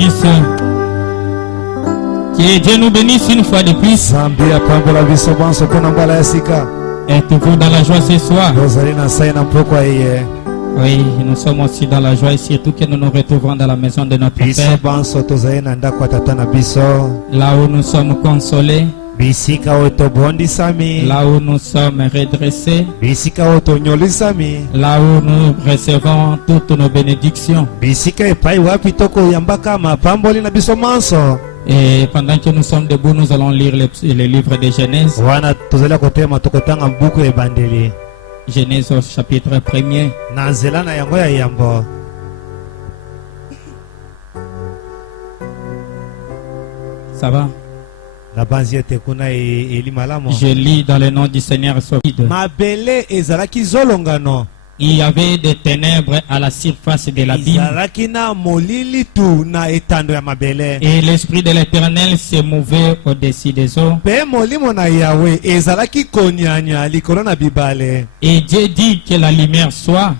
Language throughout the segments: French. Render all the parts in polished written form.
bénisse. Que Dieu nous bénisse une fois de plus. Êtes-vous dans la joie ce soir? Oui, nous sommes aussi dans la joie et surtout que nous nous retrouvons dans la maison de notre Père. Là où nous sommes consolés. Là où nous sommes redressés. Là où nous recevons toutes nos bénédictions. Et pendant que nous sommes debout, nous allons lire le livre de Genèse. Genèse au chapitre 1er. Ça va? Je lis dans le nom du Seigneur. Il y avait des ténèbres à la surface de l'abîme. Et l'Esprit de l'Éternel se mouvait au-dessus des eaux. Et Dieu dit que la lumière soit.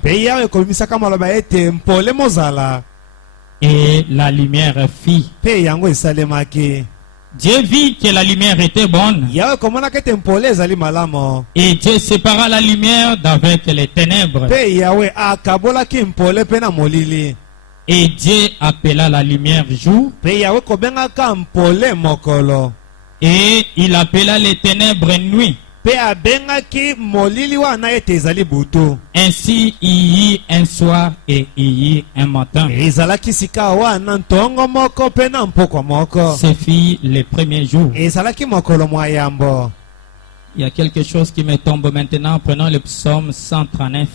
Et la lumière fit. Dieu vit que la lumière était bonne. Et Dieu sépara la lumière d'avec les ténèbres. Et Dieu appela la lumière jour. Et il appela les ténèbres nuit. Ainsi il y eut un soir et il y eut un matin. Ce fut le premier jour. Il y a quelque chose qui me tombe maintenant. Prenons le psaume 139.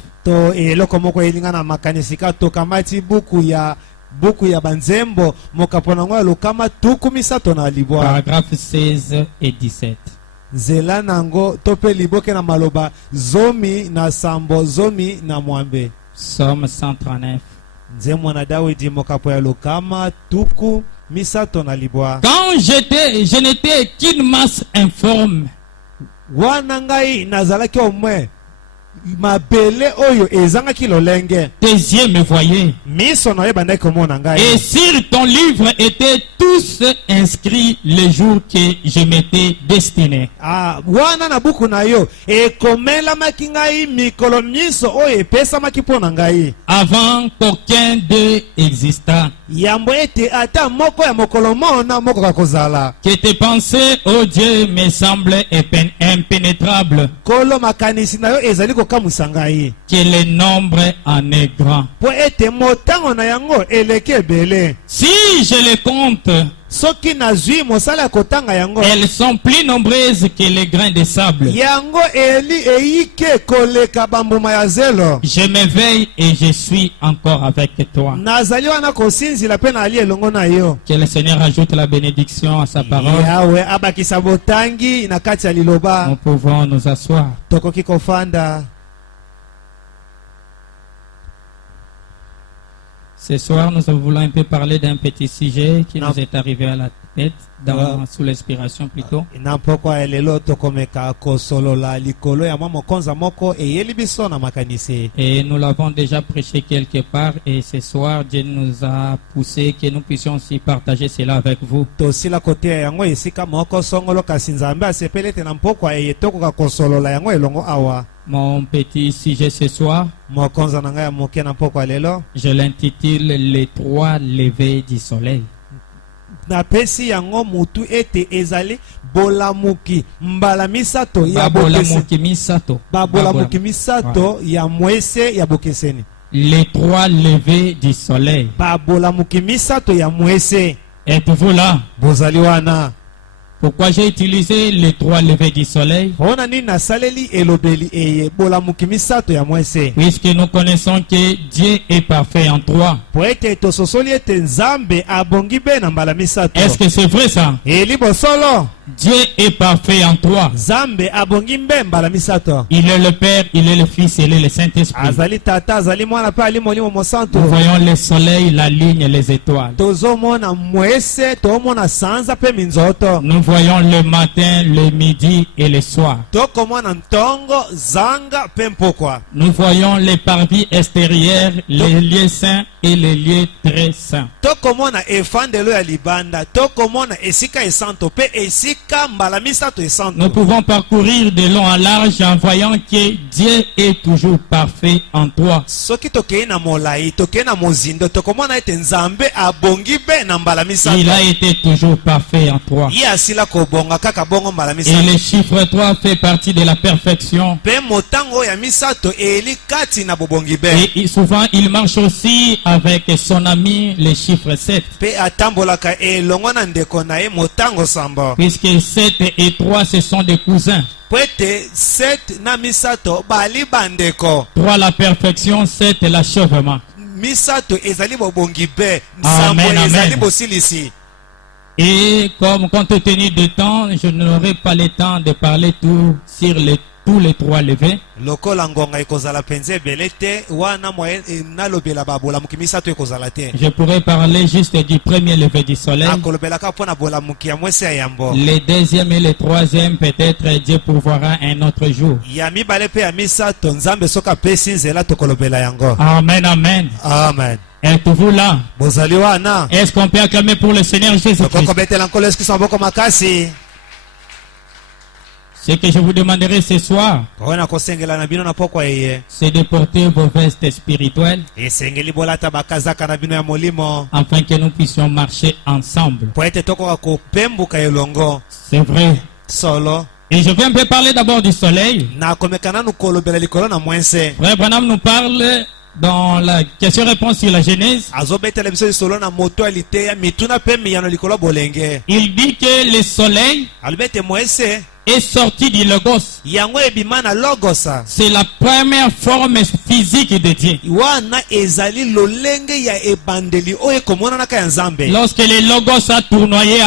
Paragraphe 16 et 17. Psaume 139. Quand je n'étais qu'une masse informe, tes yeux me voyaient. Et sur ton livre étaient tous inscrits les jours que je m'étais destiné. Avant qu'aucun d'eux existât. Que tes pensées, ô Dieu, me semblent impénétrables. Que le nombre en est grand. Si je les compte, elles sont plus nombreuses que les grains de sable. Je m'éveille et je suis encore avec toi. Que le Seigneur ajoute la bénédiction à sa parole. Nous pouvons nous asseoir. Ce soir, nous voulons un peu parler d'un petit sujet qui nous est arrivé à la tête, sous l'inspiration plutôt. Et nous l'avons déjà prêché quelque part, et ce soir, Dieu nous a poussé que nous puissions aussi partager cela avec vous. Mon petit sujet ce soir, je l'intitule Les trois levées du soleil. Les trois levées du soleil. Êtes-vous là? Pourquoi j'ai utilisé les trois levées du soleil? Puisque nous connaissons que Dieu est parfait en trois. Est-ce que c'est vrai ça? Dieu est parfait en toi. Nzambe abongi mbembala misato. Il est le Père, il est le Fils, il est le Saint-Esprit. Azali tata, azali mwana pe ali molimo mosanto. Nous voyons le soleil, la lune, les étoiles. Tozomona mwese, tomona sanza pe minzoto. Nous voyons le matin, le midi et le soir. Tokomona ntongo, zanga pe mpokwa. Nous voyons les parvis extérieurs, les lieux saints et les lieux très saints. Tokomona efandelo ya libanda, tokomona esika esanto pe esika mbala misato esanto. Nous pouvons parcourir de long en large en voyant que Dieu est toujours parfait en toi. Soki tokei na molai, tokei na mozindo, tokomona ete Nzambe abongi be na mbala misato. Il a été toujours parfait en toi. Ye asila kobonga kaka bongo mbala misato. Et le chiffre 3 fait partie de la perfection. Pe motango ya misato eli kati na bobongi be. Et souvent il marche aussi avec son ami le chiffre 7. Pe atambolaka elongo na ndeko na ye motango samba. Puisque 7 et 3 ce sont des cousins. Pwete 7 na misato bali bandeko. 3 la perfection, 7 l'achèvement. Misato ezali bobongi be. Amen, Nsambo ezali amen. bosilisi. Et comme compte tenu de temps, je n'aurai pas le temps de parler sur tous les 3 levés. Lokola ngonga ekozala penze belete wana moye nalobela babola mukimisato ekozala te. Je pourrais parler juste du premier lever du soleil. Akolobelaka pona bola mukia mwese ya yambo. Le deuxième et le troisième, peut-être Dieu pourvoira un autre jour. Ya mibale pe ya misato Nzambe soka pesi nzela tokolobela yango. Amen, amen. Amen. Êtes-vous là? Bozali wana. Est-ce qu'on peut acclamer pour le Seigneur Jésus-Christ? Toko betela nkolo eski samboko makasi. Ce que je vous demanderai ce soir, Kona kosengela na bino na pokwa yeye. c'est de porter vos vestes spirituelles Esengeli bolata bakazaka na bino ya molimo. afin que nous puissions marcher ensemble. Po ete tokoka kopembuka elongo. C'est vrai. Solo. Et je vais un peu parler d'abord du soleil. Na komekana nu kolobela likolo na mwense. Frère Branham nous parle dans la question-réponse sur la Genèse. Azobetela biso solo na moto alite ya mituna pe miyano likolo bolenge. Il dit que le soleil Albete mwense. est sorti du Logos. Yango ebimana logosa. C'est la première forme physique de Dieu. Wana ezali lolenge ya ebandeli oye komona naka ya Nzambe. Lorsque le Logos a tournoyé,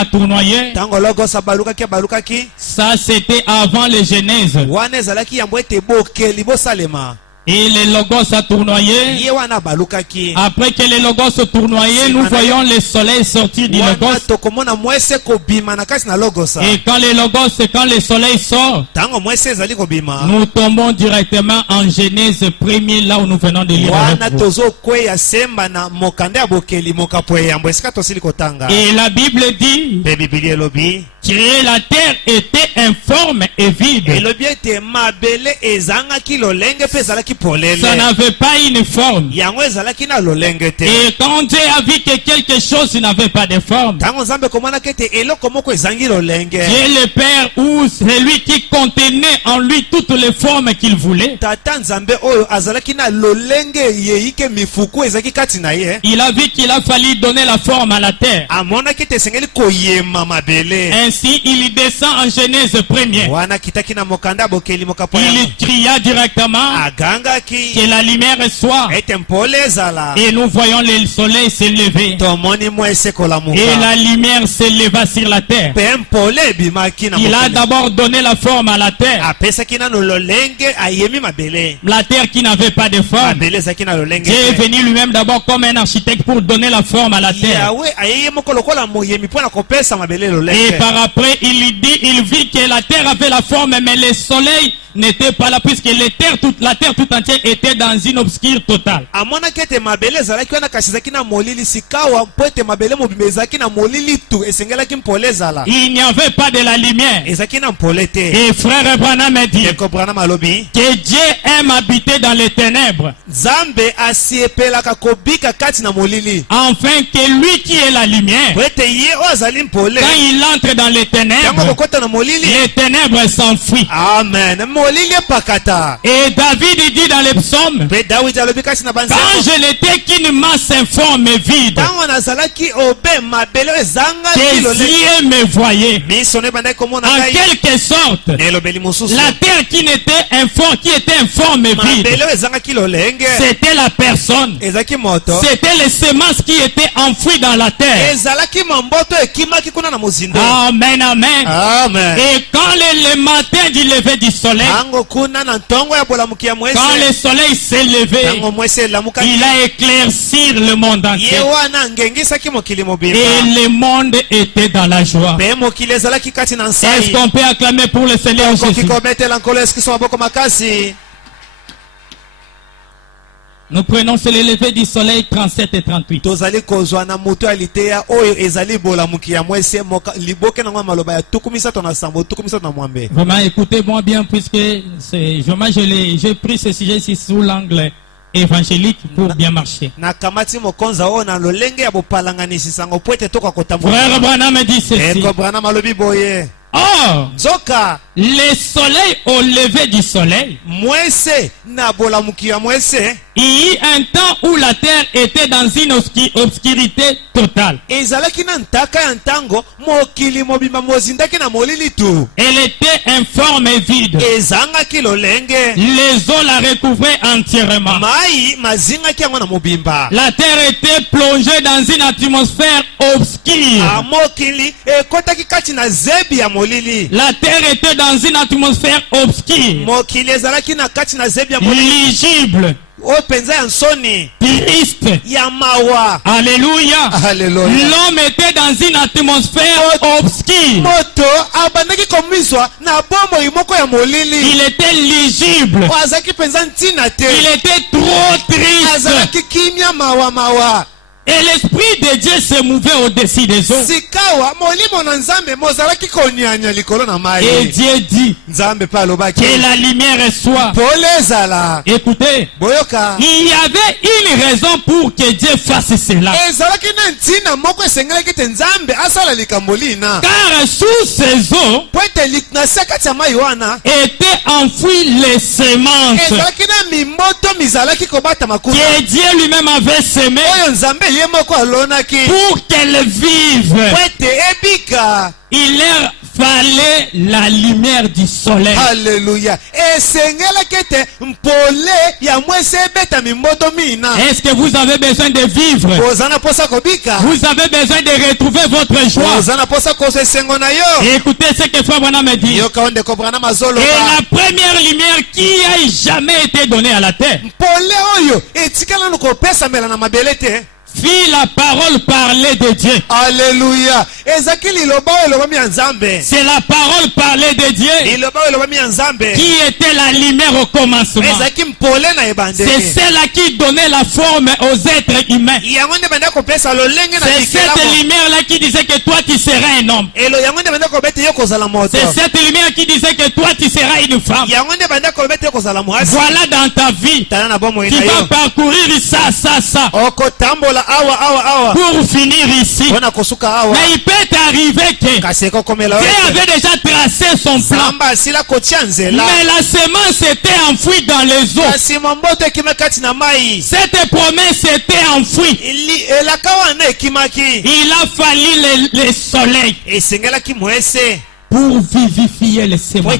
Tango logosa balukaki. ça c'était avant les Genèse. Wana ezalaki yambo ete bokeli bosalema. Et le Logos a tournoyé. Ye wana balukaki. Après que le Logos a tournoyé, nous voyons le soleil sortir du Wana Logos. tokomona mwese kobima na kasi na logosa. Et quand le soleil sort, Tango mwese ezali kobima. nous tombons directement en Genèse 1er, là où nous venons de lire Wana avec vous. tozo kweya semba na mokande ya bokeli mokapo yambo esika tosili kotanga. Et la Bible dit Pe Biblia elobi. que la terre était informe et vide. Elobi ete mabele ezangaki lolenge pe ezalaki polele. Ça n'avait pas une forme. Yango ezalaki na lolenge te. Et quand Dieu a vu que quelque chose n'avait pas de forme, Tango Nzambe komona kete eloko moko ezangi lolenge. Dieu le Père, ou celui qui contenait en lui toutes les formes qu'il voulait, Tata Nzambe oyo azalaki na lolenge yeike mifuku ezaki kati na ye. il a vu qu'il a fallu donner la forme à la terre. Amona kete esengeli koyema mabele. Ainsi, il descend en Genèse 1er. Wana kitaki na mokanda bokeli mokapo Il yango. cria directement Agangaki que la lumière soit. ete mpole ezala. Et nous voyons le soleil se lever. Tomoni mwese kolamuka. Et la lumière s'éleva sur la terre. Pe mpole ebimaki na Il a mokili. d'abord donné la forme à la terre. Apesaki nano lolenge ayemi mabele. La terre qui n'avait pas de forme. Mabele ezalaki na lolenge Dieu est te. venu lui-même d'abord comme un architecte pour donner la forme à la terre. Yawe ayeye moko lokola moyemi mpona kopesa mabele Et lolenge. par après, il vit que la terre avait la forme, mais le soleil n'était pas là, puisque la terre tout entière était dans une obscure totale. Amonaki ete mabele ezalaki wana kasi ezalaki na molili sikawa mpo ete mabele mobimba ezalaki na molili tu esengelaki mpole ezala. Il n'y avait pas de la lumière. Ezalaki na mpole te. Et frère Branham a dit Ekobrana malobi. que Dieu aime habiter dans les ténèbres, Nzambe asiepelaka kobika kati na molili. afin que lui qui est la lumière, Po ete ye oyo azali mpole. quand il entre dans les Tango ténèbres, kokota na molili. les ténèbres s'enfuient. Amen. Molili epakata. Et David dit dans les psaumes, Pe Dawidi alobi kasi na quand banzembo. je n'étais qu'une masse informe et vide, Tango nazalaki obe mabele oyo ezanga tes kilole. yeux me voyaient. Miso ne bandaki komona En ngai. quelque sorte, Elobeli mosusu. la terre qui était informe et vide, Mabele oyo ezanga kilolenge. c'était la personne. Ezalaki moto. C'était les semences qui étaient enfouies dans la terre. Ezalaki mamboto ekimaki kuna na mozindo. Amen, amen. Amen. Et quand le matin du lever du soleil, quand le soleil s'est levé, il a éclairci le monde entier. Et le monde était dans la joie. Est-ce qu'on peut acclamer pour le Seigneur Jésus? Nous prenons sur le lever du soleil 37 et 38. Vraiment, écoutez-moi bien, puisque j'ai pris ce sujet-ci sous l'angle évangélique pour bien marcher. Frère Branham dit ceci. Or, le soleil au lever du soleil, il y a un temps où la terre était dans une obscurité totale. Elle était informe et vide. Les eaux la recouvraient entièrement. La terre était plongée dans une atmosphère obscure. La terre était dans une atmosphère obscure, lisible, triste. Alléluia. L'homme était dans une atmosphère obscure. Il était lisible. Il était trop triste. Et l'Esprit de Dieu se mouvait au-dessus des eaux. Et Dieu dit que la lumière soit. Écoutez, il y avait une raison pour que Dieu fasse cela. Car sous ces eaux étaient enfouies les semences que Dieu lui-même avait semées pour qu'elles vivent. Il leur fallait la lumière du soleil. Alléluia. Est-ce que vous avez besoin de vivre? Vous avez besoin de retrouver votre joie. Écoutez ce que Frère Branham me dit. Et la première lumière qui a jamais été donnée à la terre fit la parole parlée de Dieu. Alléluia. C'est la parole parlée de Dieu qui était la lumière au commencement. C'est celle-là qui donnait la forme aux êtres humains. C'est cette lumière-là qui disait que toi tu seras un homme. C'est cette lumière qui disait que toi tu seras une femme. Voilà dans ta vie. Tu vas parcourir ça. Pour finir ici. Mais il peut t'arriver que Dieu avait déjà tracé son plan. Mais la semence était enfouie dans les eaux. Cette promesse était enfouie. Il a fallu le soleil pour vivifier les semences.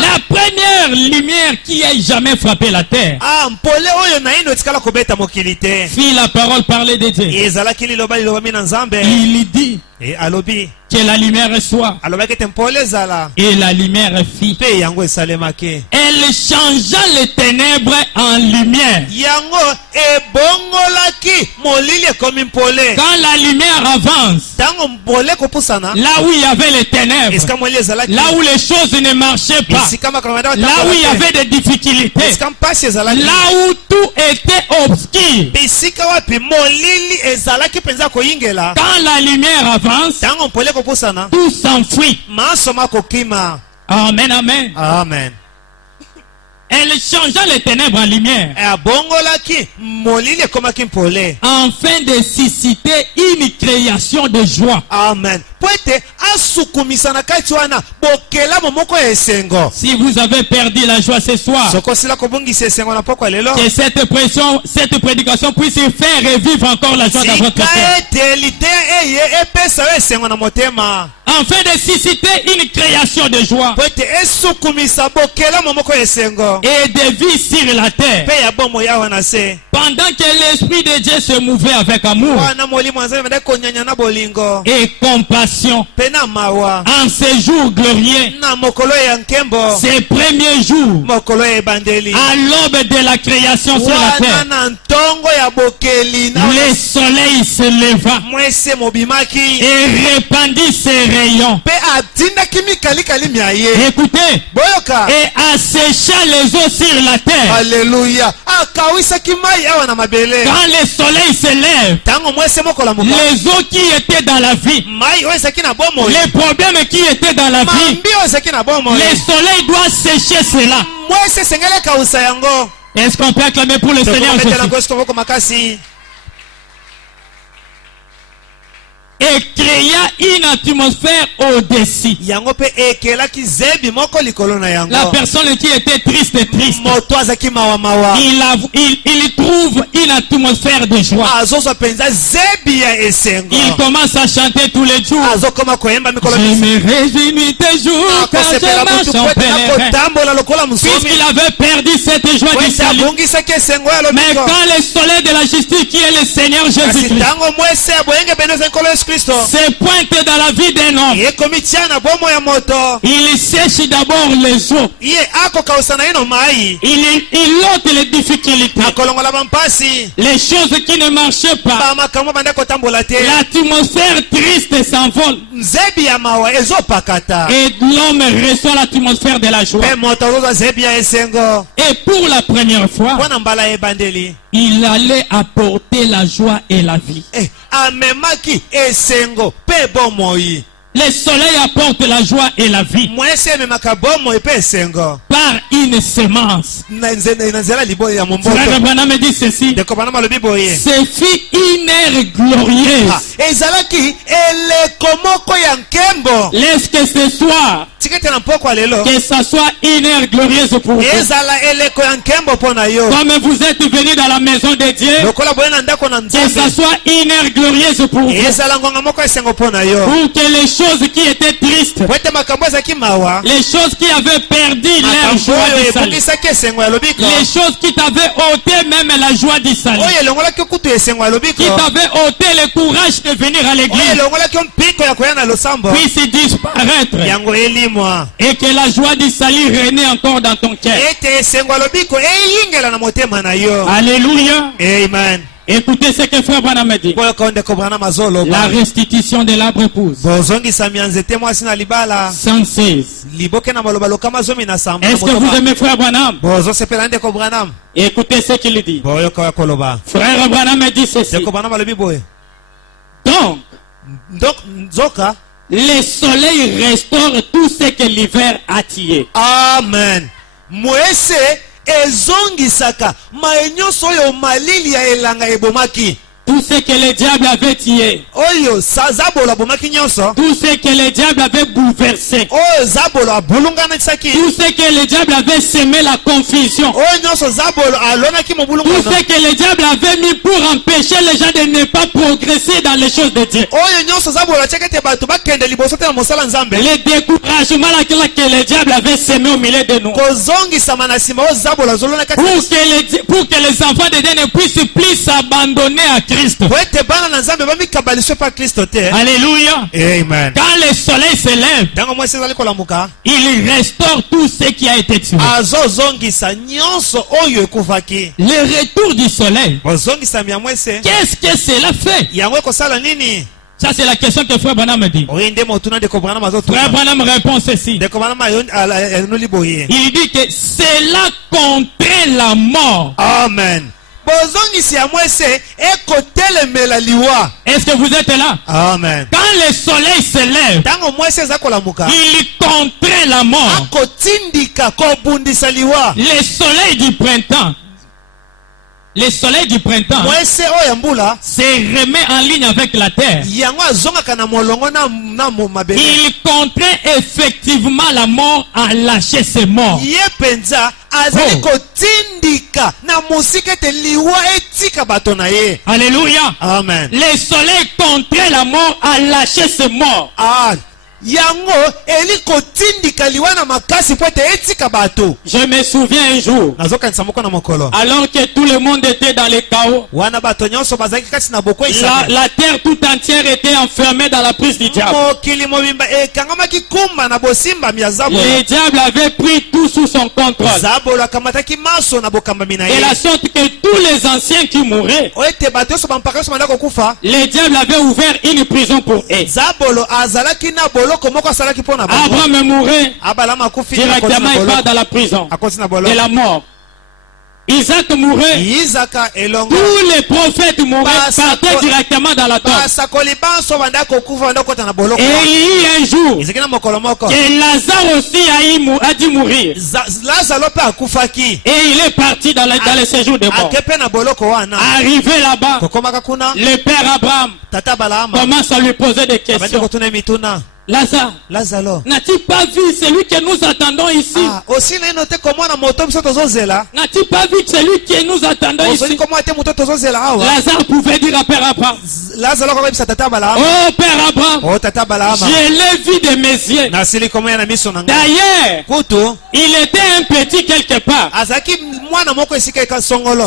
La première lumière qui a jamais frappé la terre fit la parole parler de Dieu. Il dit que la lumière soit. Et la lumière fit. Elle changea les ténèbres en lumière. Quand la lumière avance, là où il y avait les ténèbres, là où les choses ne marchaient pas, là où il y avait des difficultés, là où tout était obscur, quand la lumière avance, tout s'enfuit. Amen, amen. Amen. Elle changea les ténèbres en lumière, afin de susciter une création de joie. Amen. asukumisa na kati wana bokela momoko esengo. Si vous avez perdu la joie ce soir, sokosila kobungisa esengo na poko lelo, que cette prédication puisse faire revivre encore la joie dans votre cœur. Afin de susciter une création de joie et de vie sur la terre. Pendant que l'Esprit de Dieu se mouvait avec amour et compassion en ces jours glorieux, ces premiers jours, à l'aube de la création sur la terre, le soleil se leva et répandit ses rayons. Écoutez, et assécha les eaux sur la terre. Alléluia. Quand le soleil se lève, les eaux qui étaient dans la vie, les problèmes qui étaient dans la vie, le soleil doit sécher cela. Est-ce qu'on peut acclamer pour le Seigneur Jésus? Et créa une atmosphère au-dessus. La personne qui était triste, il trouve une atmosphère de joie. Il commence à chanter tous les jours. Je me réjouis toujours quand je marche en pèlerin. Puisqu'il avait perdu cette joie du salut. Mais quand le soleil de la justice qui est le Seigneur Jésus-Christ se pointe dans la vie d'un homme, il sèche d'abord les eaux. Il ôte les difficultés, les choses qui ne marchaient pas. L'atmosphère triste s'envole et l'homme reçoit l'atmosphère de la joie. Et pour la première fois, il allait apporter la joie et la vie. Le soleil apporte la joie et la vie par une semence. Frère Branham me dit ceci: ce fut une ère glorieuse. Laisse que ce soir, que ça soit une ère glorieuse pour vous. Comme vous êtes venus dans la maison de Dieu, que ça soit une ère glorieuse pour vous. Pour que les choses qui étaient tristes, les choses qui avaient perdu leur joie du salut, les choses qui t'avaient ôté même la joie du salut, qui t'avaient ôté le courage de venir à l'église, puisse disparaître et que la joie du salut renaît encore dans ton cœur. Alléluia. Amen. Écoutez ce que frère Branham me dit. La restitution de l'arbre épouse. 116. Est-ce que vous aimez frère Branham? Écoutez ce qu'il dit. Frère Branham me dit ceci. Donc, le soleil restaure tout ce que l'hiver a tué. Amen. Ezongisaka maenyoso yo malili ya elanga ebomaki. Tout ce que le diable avait tué. Oyo sazabola bomaki nyonso. Tout ce que le diable avait bouleversé. Oyo zabola bulungana tsaki. Tout ce que le diable avait semé la confusion. Oyo nyonso zabola alonaki mobulungana. Tout ce que le diable avait mis pour empêcher les gens de ne pas progresser dans les choses de Dieu. Oyo nyonso zabola tshekete batu bakende liboso te na mosala nzambe. Le découragement là que le diable avait semé au milieu de nous. Kozongisa manasima o zabola zolona kati. Pour que les enfants de Dieu ne puissent plus s'abandonner à Christ. Alléluia. Amen. Quand le soleil se lève, il restaure tout ce qui a été tué. Le retour du soleil, qu'est-ce que cela fait? Ça c'est la question que frère Branham me dit. Frère Branham répond ceci. Il dit que cela contraint la mort. Amen. Est-ce que vous êtes là? Amen. Quand le soleil se lève, il contraint la mort. Le soleil du printemps, Le soleil du printemps se remet en ligne avec la terre. Il contraint effectivement la mort à lâcher ses morts. Alléluia. Amen. Le soleil contraint la mort à lâcher ses morts. Je me souviens un jour, alors que tout le monde était dans le chaos, la terre tout entière était enfermée dans la prise du diable. Le diable avait pris tout sous son contrôle. Et la sorte que tous les anciens qui mouraient, le diable avait ouvert une prison pour eux. Abraham mourait directement, il part dans la prison et la mort. Isaac mourait. Tous les prophètes mouraient, partaient directement dans la tombe. Et il y a un jour que Lazare aussi a dû mourir. Et il est parti dans le séjour de mort. Arrivé là-bas, le père Abraham commence à lui poser des questions. Lazare, n'as-tu pas vu celui que nous attendons ici? N'as-tu pas vu celui que nous attendons ici? Lazare pouvait dire à Père Abraham, oh Père Abraham, je l'ai vu de mes yeux. D'ailleurs, il était un petit quelque part.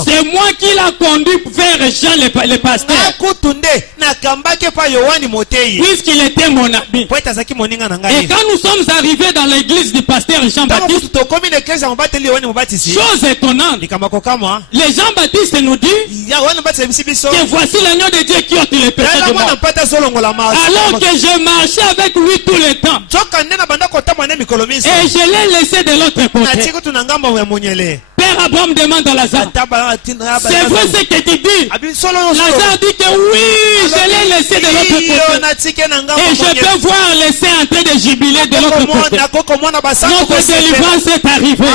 C'est moi qui l'a conduit vers Jean le pasteur, puisqu'il était mon ami. Et quand nous sommes arrivés dans l'église du pasteur Jean-Baptiste, chose étonnante, les Jean-Baptiste nous dit que voici l'agneau de Dieu qui ôte les péchés du monde. Alors que je marchais avec lui tout le temps, et je l'ai laissé de l'autre côté. Père Abraham demande à Lazare, c'est vrai ce que tu dis? Lazare dit que oui, je l'ai laissé de l'autre côté. Et je peux voir les saints en train de jubiler de l'autre côté. Notre délivrance est arrivée.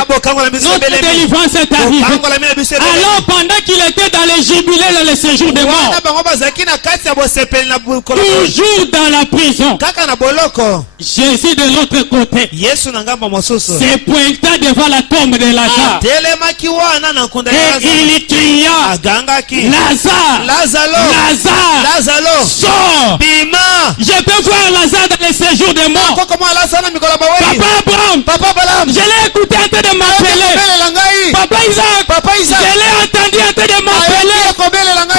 Notre délivrance est arrivée. Alors pendant qu'il était dans les jubilés, dans le séjour des morts, toujours dans la prison, Jésus de l'autre côté s'est pointé devant la tombe de Lazare. Et il cria, Lazare, sors. Je peux voir Lazare dans les séjours de mort. Papa Abraham, je l'ai écouté en train de m'appeler. Papa Isaac, je l'ai entendu en train de m'appeler.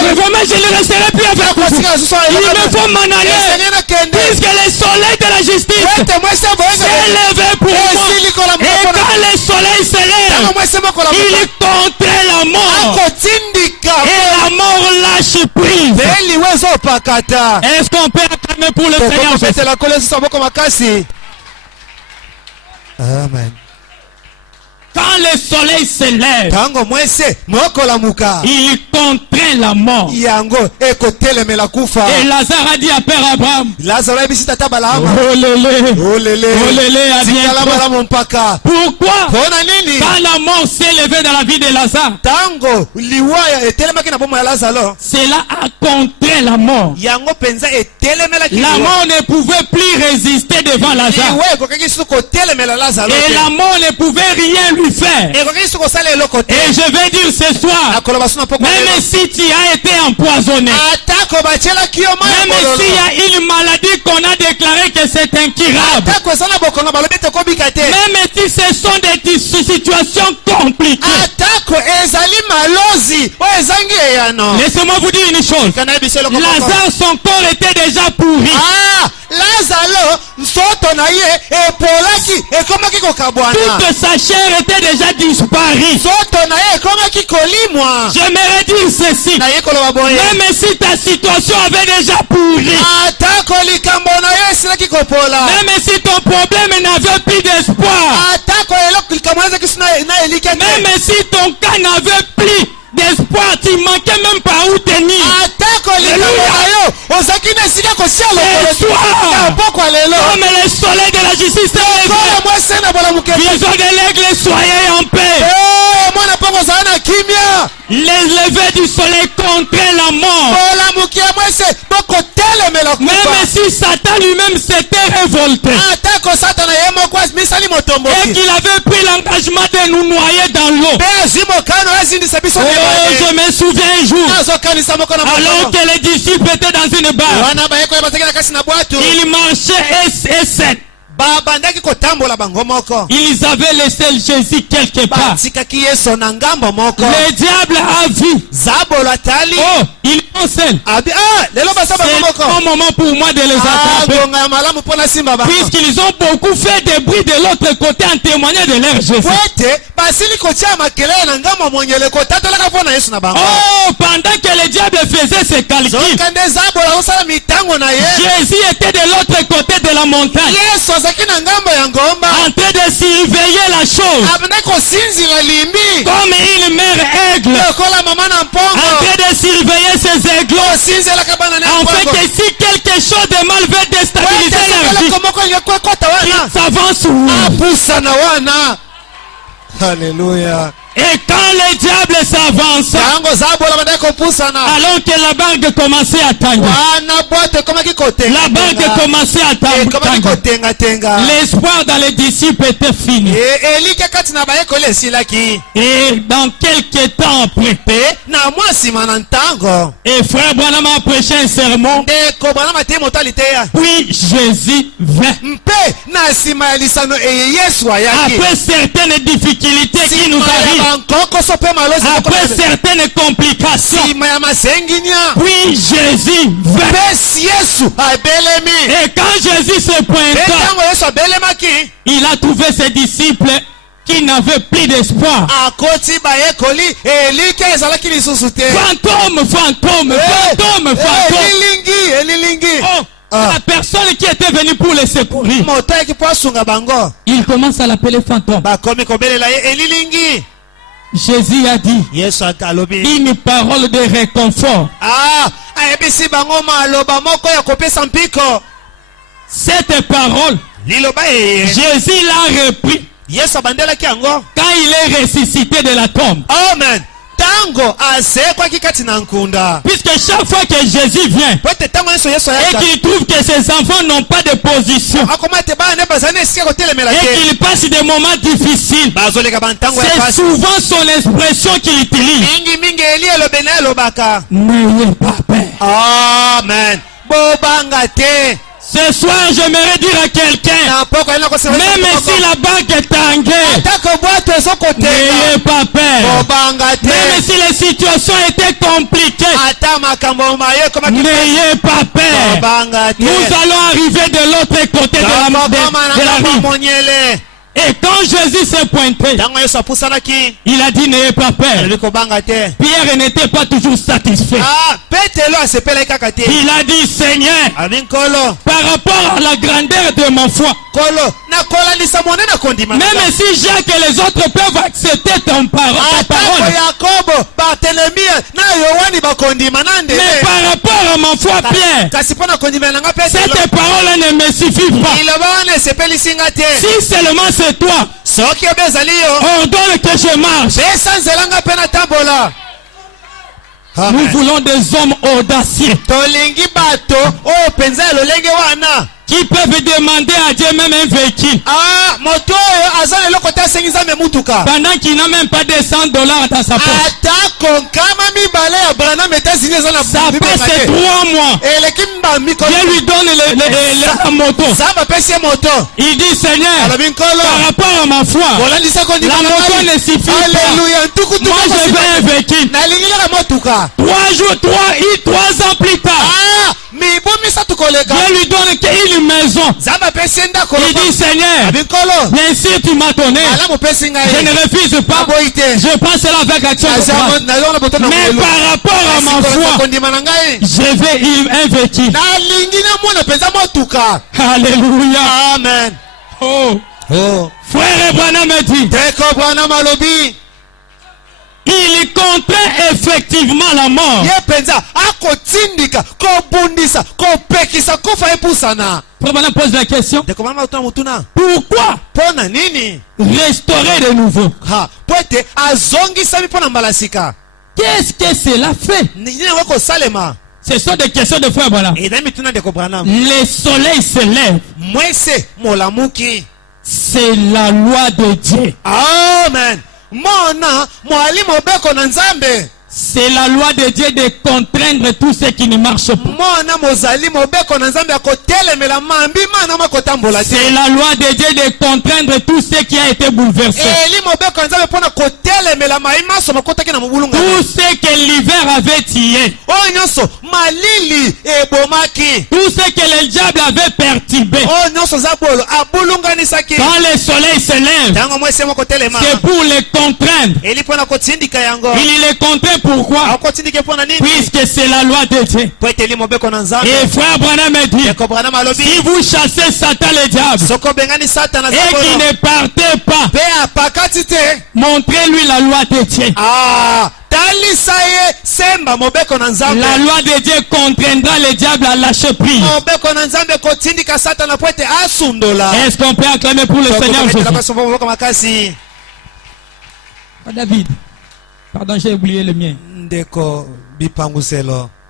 Mais vraiment, je ne resterai plus avec vous. Il me faut m'en aller, puisque le soleil de la justice s'est levé pour moi. Et quand le soleil se lève, il contraint la mort. Et la mort lâche prise. Est-ce qu'on peut acclamer pour le Seigneur? Amen. Quand le soleil se lève, il contraint la mort. Et Lazare a dit à Père Abraham, oh lélé, à bientôt. Pourquoi? Quand la mort s'est levée dans la vie de Lazare, cela a contraint la mort. La mort ne pouvait plus résister devant Lazare. Et la mort ne pouvait rien lui faire. Et je vais dire ce soir, même si tu as été empoisonné, même s'il y a une maladie qu'on a déclaré que c'est incurable, même si ce sont des situations compliquées, laissez-moi vous dire une chose, Lazare, son corps était déjà pourri. Toute sa chair était déjà disparue. J'aimerais dire ceci, même si ta situation avait déjà pourri, même si ton problème n'avait plus d'espoir, même si ton cas n'avait plus d'espoir, tu manquais même pas où tenir. Comme le soleil de la justice est levé, vision de l'aigle, soyez en paix. Les levées du soleil contraient la mort. Même si Satan lui-même s'était révolté et qu'il avait pris l'engagement de nous noyer dans l'eau. Oh, je me souviens un jour, alors que les disciples étaient dans une barre, ils marchaient et ils avaient laissé Jésus quelque part. Le diable a vu. Oh, ils sont seuls. C'est un moment pour moi de les attraper, puisqu'ils ont beaucoup fait de bruit de l'autre côté en témoignant de leur Jésus. Oh, pendant que le diable faisait ses calculs, Jésus était de l'autre côté de la montagne, en train de surveiller la chose, comme une mère aigle, en train de surveiller ses aigles, en fait que si quelque chose de mal veut déstabiliser leur vie, il s'avance. Alléluia. Et quand le diable s'avance, alors que la barque commençait à tanguer, l'espoir dans les disciples était fini. Et dans quelques temps après, et frère Branham a prêché un sermon, puis Jésus vint. Après certaines difficultés qui nous arrivent, après certaines complications, puis Jésus vint. Et quand Jésus se pointa, il a trouvé ses disciples qui n'avaient plus d'espoir. Fantôme. Oh, la personne qui était venue pour les secourir, il commence à l'appeler fantôme. Jésus a dit une parole de réconfort. Cette parole, Jésus l'a repris quand il est ressuscité de la tombe. Amen. Puisque chaque fois que Jésus vient et qu'il trouve que ses enfants n'ont pas de position et qu'il passe des moments difficiles, c'est souvent son expression qu'il utilise. N'ayez pas peur. Amen. Ce soir, j'aimerais dire à quelqu'un, même si la banque est tanguée, n'ayez pas peur. Même si les situations étaient compliquées, n'ayez pas peur. Nous allons arriver de l'autre côté de la rive. Et quand Jésus s'est pointé, il a dit n'ayez pas peur. Pierre n'était pas toujours satisfait. Il a dit Seigneur, par rapport à la grandeur de ma foi, même si Jacques et les autres peuvent accepter ton parole, mais par rapport à ma foi, Pierre, cette parole ne me suffit pas. Si seulement c'est toi, ordonne que je marche. Nous voulons des hommes audacieux qui peuvent demander à Dieu même un véhicule pendant qu'il n'a même pas de $100 dans sa poche. Ça passe 3 mois. Dieu lui donne la moto. Il dit Seigneur, par rapport à ma foi, la moto ne suffit pas. Moi je veux un véhicule. 3 ans plus tard, Dieu lui donne une maison. Il dit Seigneur, bien sûr tu m'as donné, je ne refuse pas, je prends cela avec action de grâce. Mais par rapport à ma foi, je veux un véhicule. Alléluia. Amen. Oh. Frère Branham me dit, Il contraint effectivement la mort. Frère Branham pose la question. Pourquoi restaurer de nouveau? Qu'est-ce que cela fait? Ce sont des questions de Frère Branham. Le soleil se lève. C'est la loi de Dieu. Amen. C'est la loi de Dieu de contraindre tout ce qui ne marche pas. C'est la loi de Dieu de contraindre tout ce qui a été bouleversé. Tout ce que l'hiver avait tiré. Tout ce que le diable avait perturbé. Quand le soleil se lève, c'est pour les contraindre. Il les contraint. Pourquoi? Puisque c'est la loi de Dieu. Et Frère Branham me dit, si vous chassez Satan le diable et qu'il ne partez pas, montrez-lui la loi de Dieu. La loi de Dieu contraindra le diable à lâcher prise. Est-ce qu'on peut acclamer pour le Seigneur Jésus? David. Pardon, j'ai oublié le mien.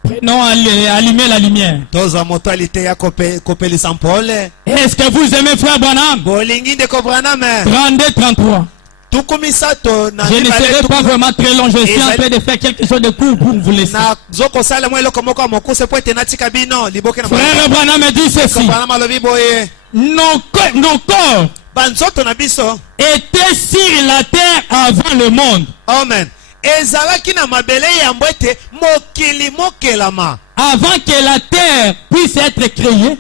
Prenons allumer la lumière. Est-ce que vous aimez Frère Branham? 32-33. Je ne serai pas vraiment très long. Je suis en train de faire quelque chose de court pour vous laisser. Frère Branham me dit ceci. Nos corps étaient sur la terre avant le monde. Amen. Avant que la terre puisse être créée,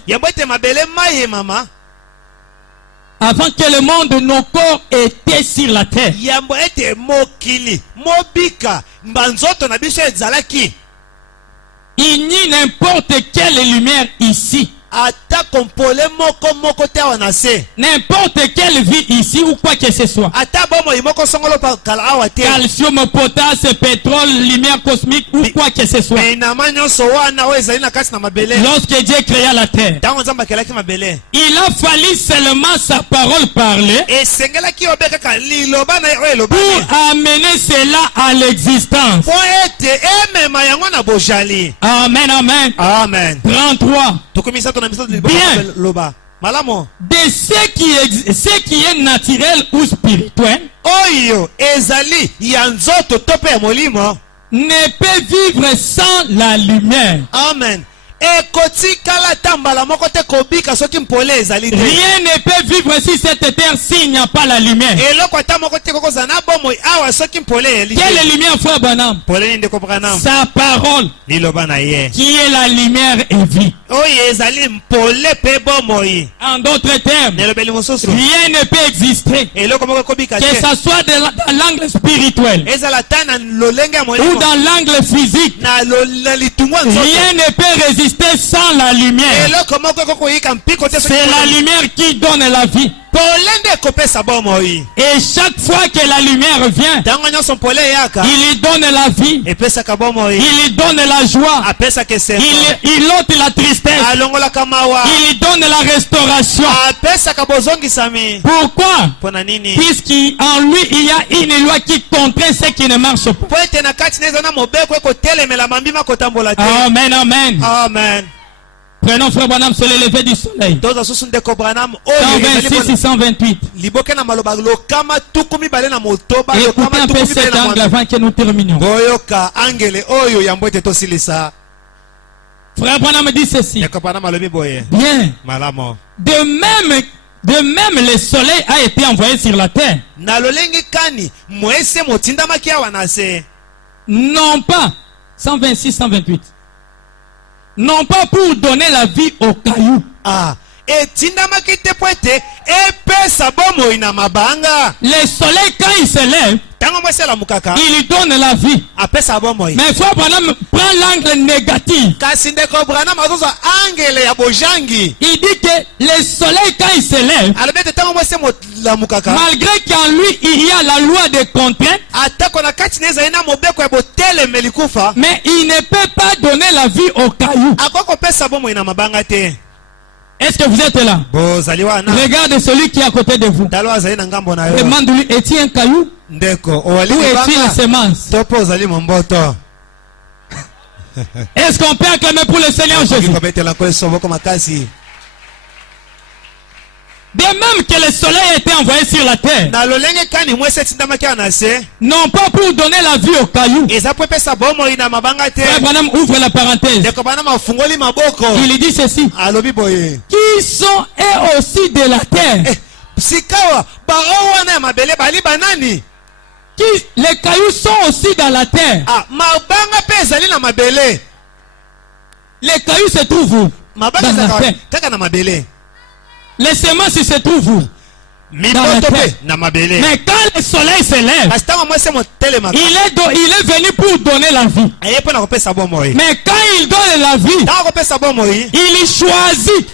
avant que le monde, nos corps étaient sur la terre. Il n'y a n'importe quelle lumière ici. N'importe quelle vie ici ou quoi que ce soit. Calcium, potasse, pétrole, lumière cosmique ou quoi que ce soit. Lorsque Dieu créa la terre, il a fallu seulement sa parole parler pour amener cela à l'existence. Amen, amen. Amen. 33. Bien. De ce qui est naturel ou spirituel ne peut vivre sans la lumière. Amen. Rien ne peut vivre sur cette terre s'il n'y a pas la lumière. Quelle lumière, Frère Branham? Sa parole, qui est la lumière et vie. En d'autres termes, rien ne peut exister, que ce soit dans l'angle spirituel ou dans l'angle physique. Rien ne peut résister sans la lumière. C'est la lumière qui donne la vie. Et chaque fois que la lumière vient, il lui donne la vie, il lui donne la joie, il ôte la tristesse, il lui donne la restauration. Pourquoi? Puisqu'en lui il y a une loi qui contraint ce qui ne marche pas. Amen, amen. Amen. Prenons Frère Branham sur le lever du soleil. 126 et 128. Écoutez un peu cet angle avant que nous terminions. Frère Branham dit ceci. Bien. De même le soleil a été envoyé sur la terre. Non pas 126, 128. Non pas pour donner la vie aux cailloux. etindamaki te po ete epesa bomoi na mabanga. Le soleil quand il se lève, ntango mwasi alamukaka il donne la vie. apesa bomoi. Mais frère Branham prend l'angle négatif. kasi ndeko Branham azozwa angele ya bojangi. Il dit que le soleil quand il se lève, alobi ete ntango mwasi alamukaka malgré qu'en lui il y a la loi de contrainte, atako na kati na ezali na mobeko ya botelemeli kufa, mais il ne peut pas donner la vie au caillou. akoki kopesa bomoi na mabanga te. Est-ce que vous êtes là? bozali wana Regarde celui qui est à côté de vous. talo azali na ngambo na yo. Demande-lui, est-il un caillou? ndeko Où owali est-il la mabanga semence? to po ozali momboto. Est-ce qu'on peut acclamer pour le Seigneur Jésus? kobetela nkolo esoboko makasi. De même que le soleil a été envoyé sur la terre, na lolenge kani mwesi etindamaki na se non pas pour donner la vie au caillou. eza po epesa bomoi na mabanga te. Frère Branham ouvre la parenthèse. ndeko Branham afungoli maboko Il dit ceci. alobi boye Qui sont eux aussi de la terre? sikawa bao wana ya mabele bali banani. Les cailloux sont aussi dans la terre. mabanga pe ezali na mabele. Les cailloux se trouvent où? mabanga Dans la ezalaka terre. kaka na mabele. Les semences se trouvent où? miboto pe na mabele. Mais quand le soleil se lève, kasi ntango mwasi motelemaka il est venu pour donner la vie. aye mpo na kopesa bomoi. Mais quand il donne la vie, ntango kopesa bomoi il choisit.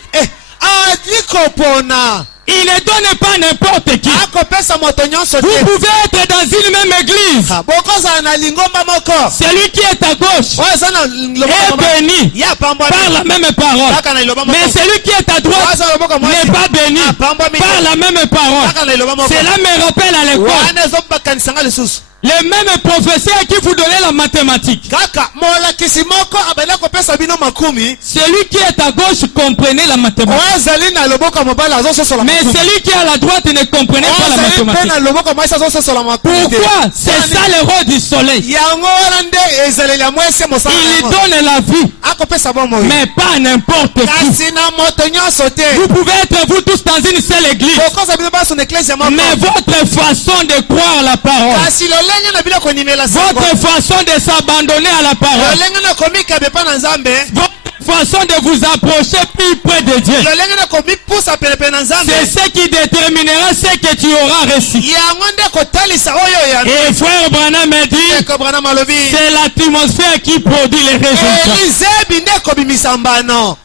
ali kopona. Il ne donne pas n'importe qui. akopesa moto nyonso Vous te. pouvez être dans une même église. bokozala na lingomba moko. Celui qui est à gauche oyo eza na est béni ya pambwami par la même parole. kaka na liloba moko. Mais celui qui est à droite oyo eza loboko mwasi n'est pas béni pambwami par la même parole. kaka na liloba moko. Cela me rappelle à l'école wana ezobakanisanga lisusu. le même professeur qui vous donnait la mathématique. kaka molakisi moko abanda kopesa bino makumi. Celui qui est à gauche comprenait la mathématique. oyo azali na loboko mobali azososola Mais makumi. celui qui est à la droite ne comprenait pas la azali mpe mathématique. na loboko mwasi azososola makumi te. Pourquoi? C'est ça le rôle du soleil. yango wana nde ezaleli ya mwasi mosala Il yango. donne la vie, akopesa bomoi. mais pas n'importe qui. kasi na moto nyonso te. Vous pouvez être vous tous dans une seule église, bokoza bino baso na eklesi ya moko. mais votre façon de croire la parole, kasi lolenge na bino konimela sango. votre façon de s'abandonner à la parole, lolenge na komikabe mpa na nzambe. votre façon de vous approcher plus près de Dieu, lolenge na komipusa pelepele na nzambe. c'est ce qui déterminera ce que tu auras reçu. yango nde kotalisa oyo ya Et frère Branham me dit, ndeko Branham alobi. c'est l'atmosphère qui produit les résultats. elizebi nde kobimisa mbano.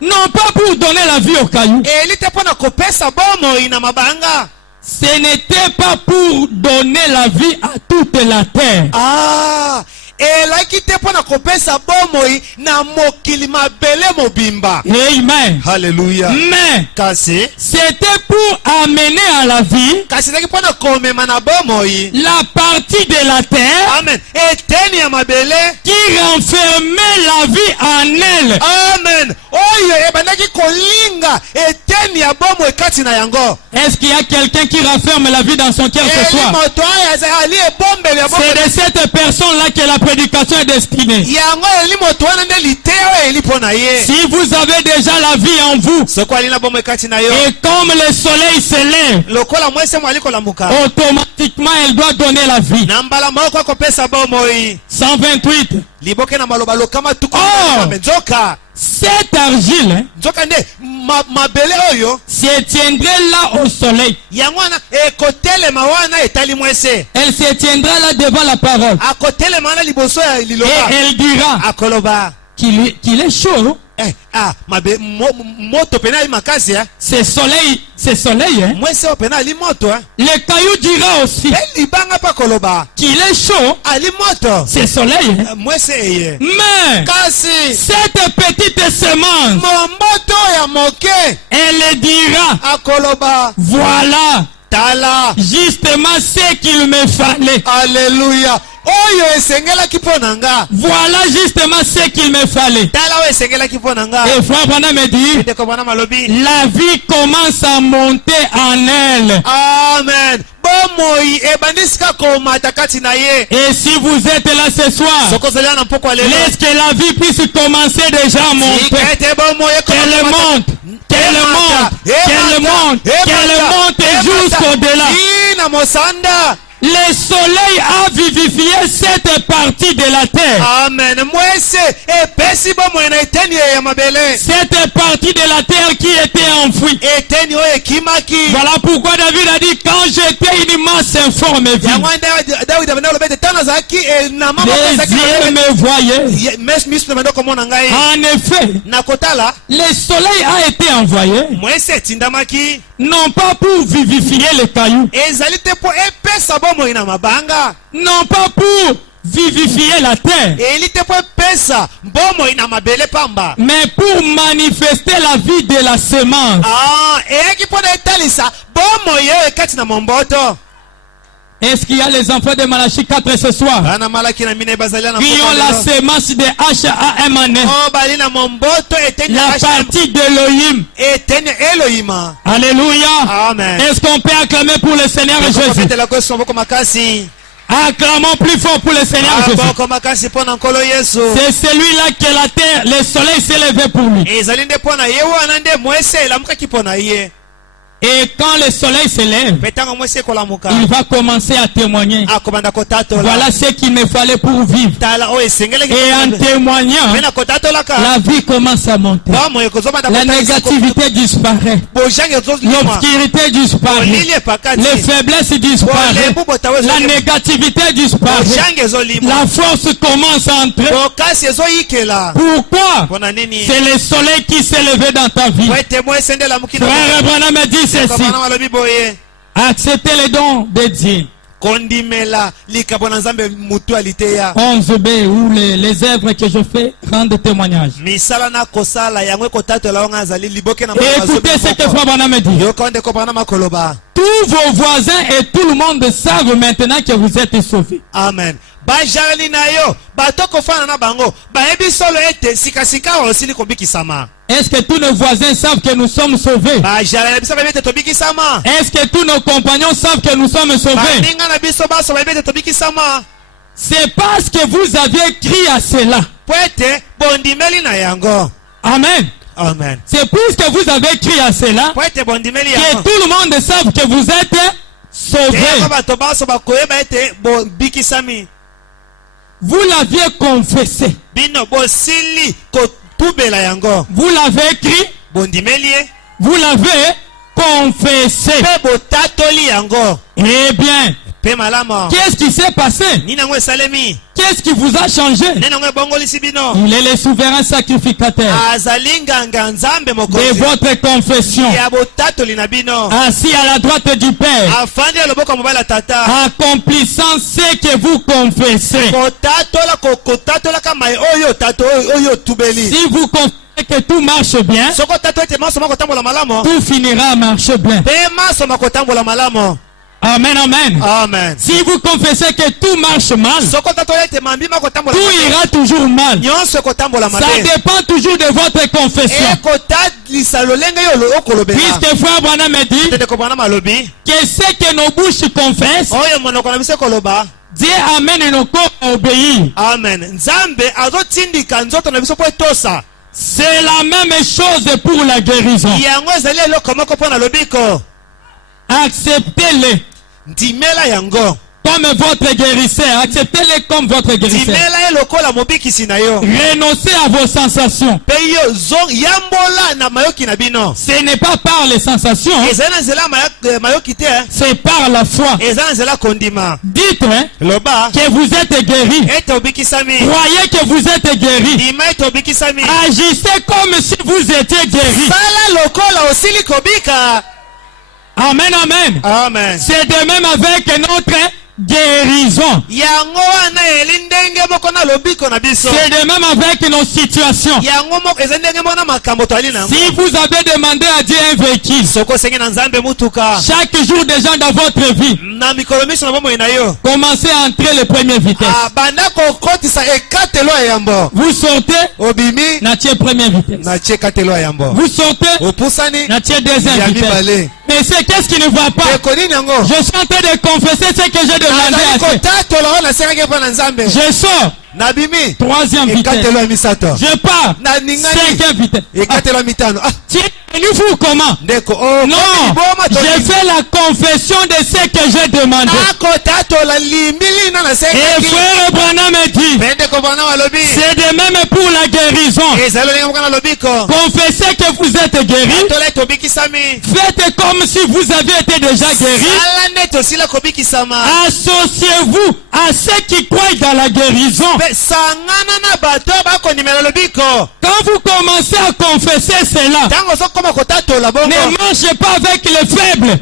Non pas pour donner la vie au caillou. eli te mpo na kopesa bomoi na mabanga. Ce n'était pas pour donner la vie à toute la terre. elaki te mpo na kopesa bomoi na mokili mabele mobimba. Amen. Hallelujah. Mais kasi c'était pour amener à la vie kasi ezalaki mpo na komema na bomoi. la partie de la terre amen. eteni ya mabele. qui renfermait la vie en elle. amen. oyo ebandaki kolinga eteni ya bomoi kati na yango. Est-ce qu'il y a quelqu'un qui renferme la vie dans son cœur ce eli soir? moto oyo azali ebombeli ya bomoi. C'est de cette personne-là que la prédication est destinée. yango eli moto wana nde liteya oyo eli mpo na ye. Si vous avez déjà la vie en vous, soko ali na bomoi kati na yo. et comme le soleil se lève, lokola mwese mo ali kolamuka. automatiquement elle doit donner la vie. na mbala moko akopesa bomoi. 128. liboke na maloba lokama tuku. nzoka. Cette argile nzoka nde mabele oyo se tiendrait là au soleil. yango wana ekotelema wana etali mwese. Elle se tiendra là devant la parole. akotelema wana liboso ya Et liloba. elle dira akoloba qu'il est chaud. moto pena ali makasi. C'est soleil, hein? mwese oyo pena ali moto. Le caillou dira aussi pe libanga pa koloba qu'il est chaud. ali moto. C'est soleil, hein? mwese eye. Mais kasi cette petite semence, momboto ya moke elle dira akoloba voilà tala justement ce qu'il me fallait. Alléluia. oyo esengelaki mpo na nga. Voilà justement ce qu'il me fallait. tala oyo esengelaki mpo na nga. Et frère Branham me dit, ndeko Branham alobi la vie commence à monter en elle. amen. bomoi ebandisika komata kati na ye. Et si vous êtes là ce soir, soko ozali na mpoko ya lelo. laisse que la vie puisse commencer déjà à monter. ete bomoi Qu'elle monte, qu'elle monte, qu'elle monte, qu'elle monte jusqu'au-delà. na mosanda. Le soleil a vivifié cette partie de la terre. Amen. Cette partie de la terre qui était enfouie. Voilà pourquoi David a dit, quand j'étais une masse informe et vide, les yeux me voyaient. En effet, le soleil a été envoyé non pas pour vivifier les cailloux, non pas pour vivifier la terre, mais pour manifester la vie de la semence. Est-ce qu'il y a les enfants de Malachie 4 ce soir qui ont la semence de H-A-M-N, la partie d'Elohim? Alléluia. Est-ce qu'on peut acclamer pour le Seigneur Jésus? Acclamons plus fort pour le Seigneur Jésus. C'est celui-là que la terre, le soleil s'est levé pour lui. Et quand le soleil se lève, il va commencer à témoigner. Voilà ce qu'il me fallait pour vivre. Et en témoignant, la vie commence à monter. La négativité disparaît. L'obscurité disparaît. Les faiblesses disparaissent. La négativité disparaît. La force commence à entrer. Pourquoi? C'est le soleil qui s'est levé dans ta vie. Frère Branham me dit ceci. Acceptez les dons de Dieu. 11b où les œuvres que je fais rendent témoignage. Et écoutez ce que Frère Branham me dit. Tous vos voisins et tout le monde savent maintenant que vous êtes sauvés. Amen. Est-ce que tous nos voisins savent que nous sommes sauvés? Est-ce que tous nos compagnons savent que nous sommes sauvés? C'est parce que vous aviez crié à cela. Amen. Amen. C'est puisque vous avez crié à cela que tout le monde sache que vous êtes sauvés. Vous l'aviez confessé. Vous l'avez écrit. Vous l'avez confessé. Eh bien, qu'est-ce qui s'est passé? Qu'est-ce qui vous a changé? Il est le souverain sacrificateur de votre confession, assis à la droite du Père, accomplissant ce que vous confessez. Si vous confessez que tout marche bien, tout finira à marcher bien. Amen, amen. Amen. Si vous confessez que tout marche mal, tout ira toujours mal. Ça dépend toujours de votre confession. Puisque Frère Branham me dit que ce que nos bouches confessent, Dieu amène nos corps à obéir. Amen. C'est la même chose pour la guérison. Acceptez-le comme votre guérisseur. Acceptez-le comme votre guérisseur. Renoncez à vos sensations. Ce n'est pas par les sensations, c'est par la foi. Dites que vous êtes guéri. Croyez que vous êtes guéri. Agissez comme si vous étiez guéri. Amen, amen. Amen. C'est de même avec notre guérison. C'est de même avec nos situations. Si vous avez demandé à Dieu un véhicule, chaque jour déjà dans votre vie, commencez à entrer les premières vitesses. Vous sortez, n'atiez première vitesse. Vous sortez, n'atiez deuxième vitesse. Mais c'est qu'est-ce qui ne va pas? Je suis en train de confesser ce que j'ai demandé à Dieu. Je sors Nabimi. Troisième vitesse. Je pars. Cinquième vitesse. Tu es venu fou comment? Non. J'ai fait la confession de ce que j'ai demandé. Et frère Branham me dit, c'est de même pour la guérison. Confessez que vous êtes guéri. Faites comme si vous aviez été déjà guéri. Associez-vous à ceux qui croient dans la guérison. Quand vous commencez à confesser cela, ne marchez pas avec les faibles.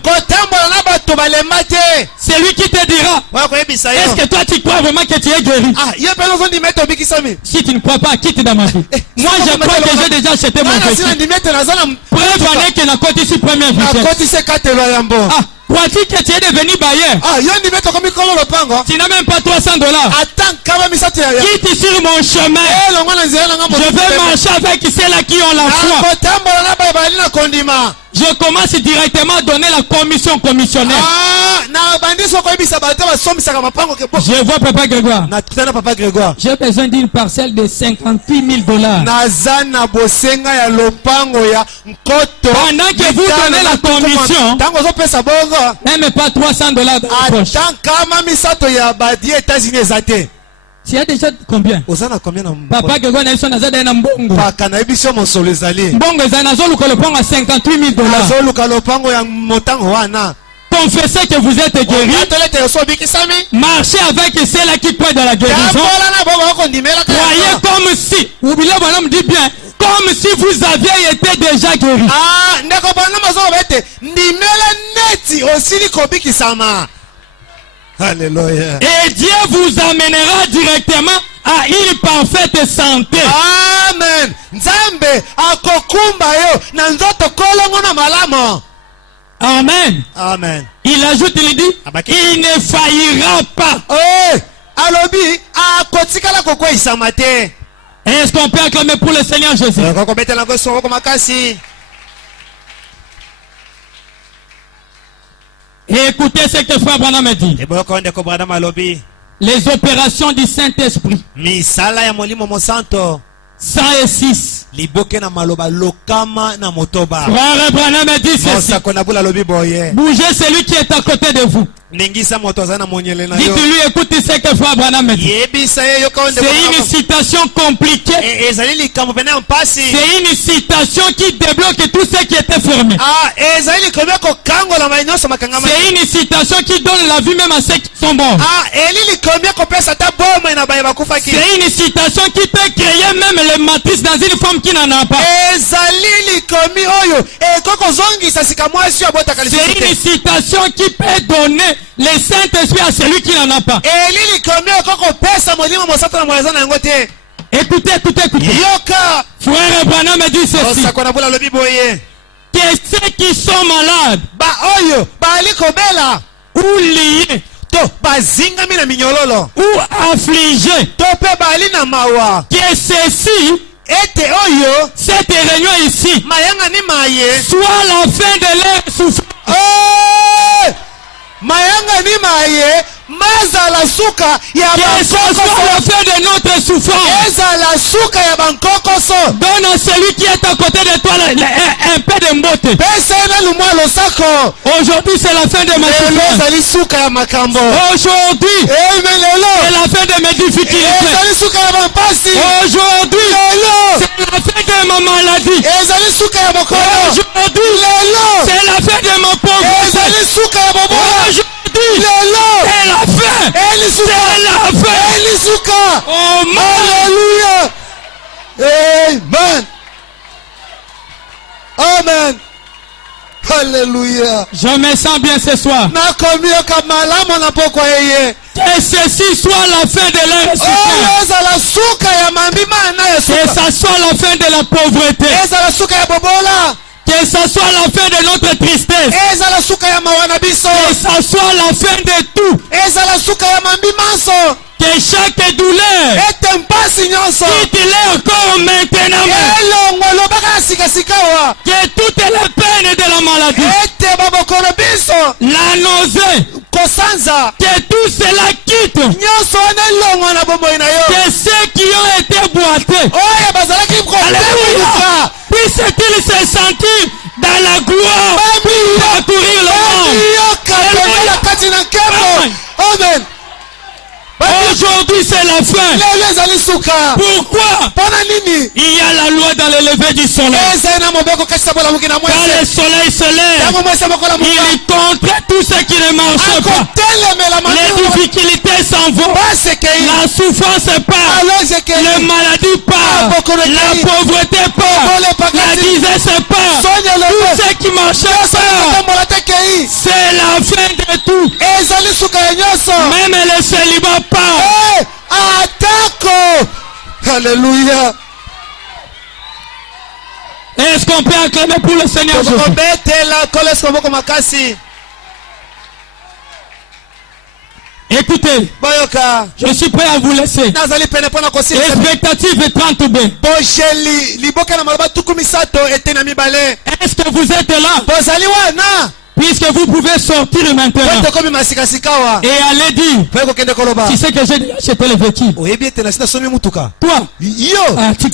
C'est lui qui te dira, est-ce que toi tu crois vraiment que tu es guéri? Si tu ne crois pas, quitte dans ma vie. Moi je crois que j'ai déjà acheté mon véhicule. Preuve en est que la côte ici première vitesse. Crois-tu que tu es devenu bailleur? Tu n'as même pas $300. Quitte sur mon chemin. Je vais marcher avec ceux-là qui ont la foi. Je commence directement à donner la commission commissionnaire. Je vois Papa Grégoire. J'ai besoin d'une parcelle de $58 000. Pendant que vous donnez la commission, même pas $300 dans la poche. Tu as déjà combien? Papa Grégoire Nelson Nazada na mbongo. Mbongo za nazolu kolopongo à $58 000. Confessez que vous êtes guéri. Marchez avec ceux-là qui croient dans la guérison. Croyez comme si, oubliez bonhomme dit bien, comme si vous aviez été déjà guéri. Alléluia. Et Dieu vous amènera directement à une parfaite santé. Amen. Nzambe akokumba yo na nzoto kolongo na malamo. Amen. Amen. Il ajoute, il dit, il ne faillira pas. Alobi akotikala kokwa isamate. Est-ce qu'on peut acclamer pour le Seigneur Jésus? Et écoutez ce que Frère Branham me dit. Les opérations du Saint-Esprit. 106. Frère Branham me dit ceci. Bougez celui qui est à côté de vous. Dites-lui, écoutez ce que Frère Branham me dit. C'est une citation compliquée. C'est une citation qui débloque tout ce qui était fermé. C'est une citation qui donne la vie même à ceux qui sont morts. C'est une citation qui peut créer même les matrices dans une femme qui n'en a pas. C'est une citation qui peut donner le Saint-Esprit à celui qui n'en a pas. Écoutez. Frère Branham me dit ceci. Que ceux qui sont malades ou liés ou affligés, que ceci, cette réunion ici, soit la fin de leur souffrance. Que ce soit la fin de notre souffrance. Donne à celui qui est à côté de toi un peu de beauté. Aujourd'hui c'est la fin de ma souffrance. Aujourd'hui c'est la fin de mes difficultés. Aujourd'hui c'est la fin de ma maladie. Aujourd'hui c'est la fin de ma pauvreté. Aujourd'hui c'est la fin. C'est la fin. Oh, Alléluia. Amen. Amen. Alléluia. Je me sens bien ce soir. Que ceci soit la fin de leur que ça soit la fin de la pauvreté. Que ça soit la fin de notre tristesse. Que ça soit la fin de tout. Que chaque douleur quitte leur corps maintenant. Que toutes les peines de la maladie, la nausée, que tout cela quitte. Que ce puisse-t-il se sentir dans la gloire pour parcourir le monde. Amen. Aujourd'hui c'est la fin. Pourquoi? Il y a la loi dans le lever du soleil. Quand le soleil se lève, il contre tout ce qui ne marche pas. Les difficultés s'en vont. La souffrance part. La maladie part. La pauvreté part. La disette part. Tout ce qui marche pas. C'est la fin de tout. Même le célibat part. Alléluia. Est-ce qu'on peut acclamer pour le Seigneur Jésus? Écoutez, je suis prêt à vous laisser. Expectative 30B. Est-ce que vous êtes là? Puisque vous pouvez sortir maintenant et aller dire, tu sais que j'ai déjà acheté le véhicule. Toi, tu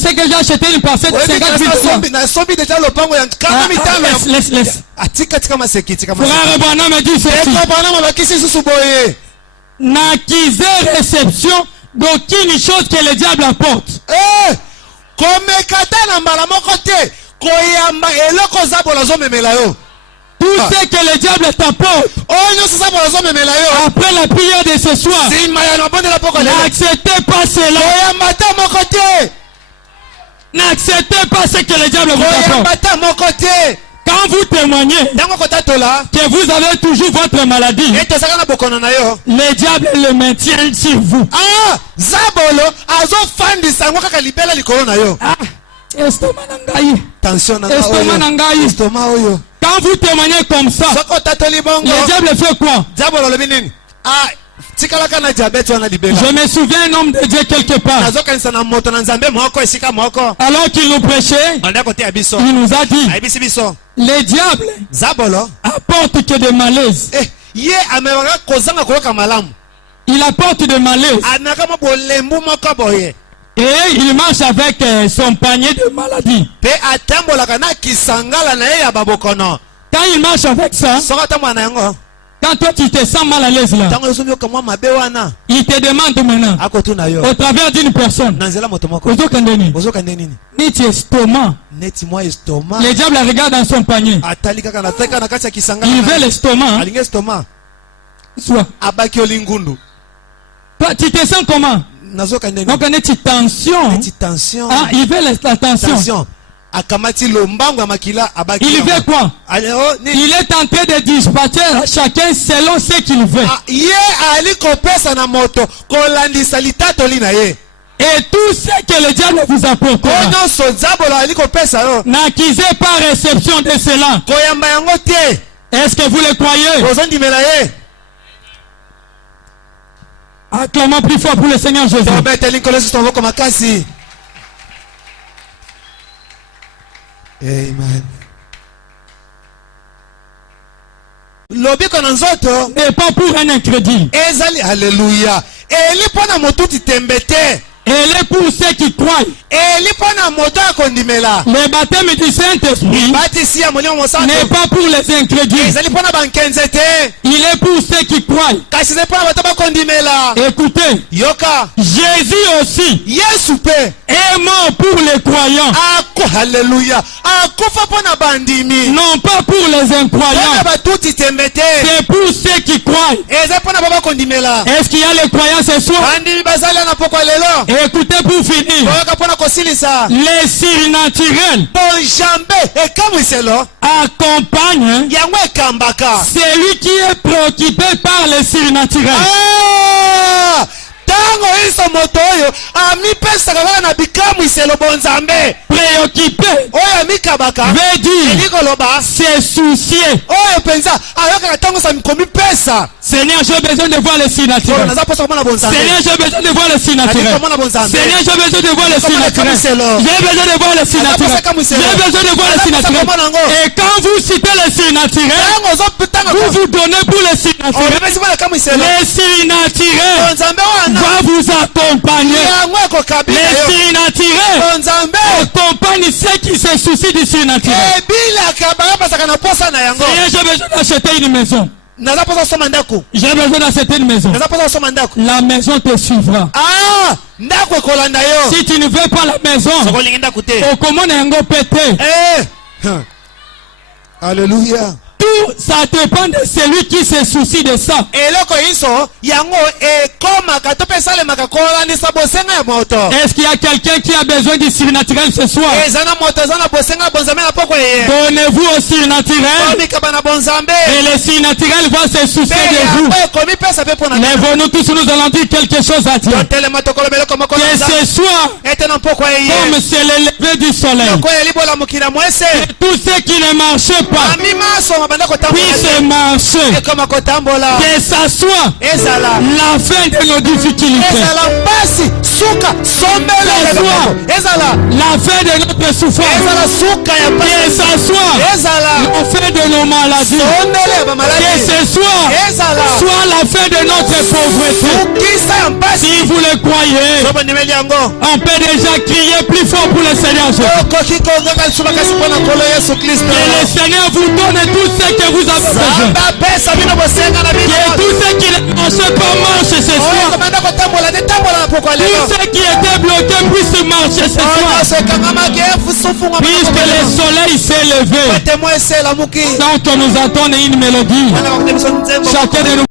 sais que j'ai acheté une parcelle de 50 000 laisse. Frère Branham me dit ceci. N'acquisez réception d'aucune chose que le diable apporte. Tout ce que le diable t'apporte après la prière de ce soir, n'acceptez pas cela. N'acceptez pas ce que le diable vous apporte. Quand vous témoignez que vous avez toujours votre maladie, le diable le maintient sur vous. Quand vous témoignez comme ça, le diable fait quoi? Je me souviens un homme de Dieu quelque part. Alors qu'il nous prêchait, il nous a dit, le diable apporte que des malaises. Il apporte des malaises. Et il marche avec son panier de maladies. Quand il marche avec ça, quand toi tu te sens mal à l'aise là, il te demande maintenant, au travers d'une personne, ni tu estomac. Le diable regarde dans son panier. Il veut l'estomac. Soit. Toi, tu te sens comment? Donc on est tension. Ah, il veut la tension. Il veut quoi? Il est en train de dispatcher à chacun selon ce qu'il veut. Et tout ce que le diable vous apporte, n'acquisez pas réception de cela. Est-ce que vous le croyez? Acclamons plus fort pour le Seigneur Jésus. Amen. Lobi kona nzoto n'est pas pour un incrédule. Alléluia. Eli pona motuti tembete. Elle est pour ceux qui croient. Le baptême du Saint-Esprit n'est pas pour les incrédules. Il est pour ceux qui croient. Écoutez, Jésus aussi est mort pour les croyants. Alléluia. Non pas pour les incroyants. C'est pour ceux qui croient. Est-ce qu'il y a les croyants ce soir? Écoutez pour finir. Les surnaturels accompagnent celui qui est préoccupé par les surnaturels. Préoccupé veut dire se soucier. Seigneur, j'ai besoin de voir le signe naturel. Seigneur, j'ai besoin de voir le signe naturel. Seigneur, j'ai besoin de voir le signe naturel. J'ai besoin de voir le signe naturel. J'ai besoin de voir le signe naturel. Et quand vous citez le signe naturel, vous vous donnez pour le signe naturel. Le signe naturel va vous accompagner. Le signe naturel accompagne ceux qui se soucient du signe naturel. Seigneur, j'ai besoin d'acheter une maison. J'ai besoin d'acheter une maison. La maison te suivra. Si tu ne veux pas la maison, comment est-ce pété? Alléluia. Tout ça dépend de celui qui se soucie de ça. Est-ce qu'il y a quelqu'un qui a besoin du surnaturel ce soir? Donnez-vous au surnaturel et le surnaturel va se soucier de vous. Lèvons-nous tous, nous allons dire quelque chose à Dieu. Que ce soir, comme c'est le lever du soleil, que tous ceux qui ne marchaient pas puissent marcher. Que ça soit la fin de nos difficultés. Que ça soit la fin de notre souffrance. Que ça soit la fin de nos maladies. Que ce soit la fin de notre pauvreté. Si vous le croyez, on peut déjà crier plus fort pour le Seigneur Jésus. Que le Seigneur vous donne tout ce que vous avez besoin. Que tous ceux qui ne marchent pas marchent ce soir. Tous ceux qui étaient bloqués puissent marcher ce soir. Puisque le soleil s'est levé. Donc nous attendons une mélodie. Chacun de nous.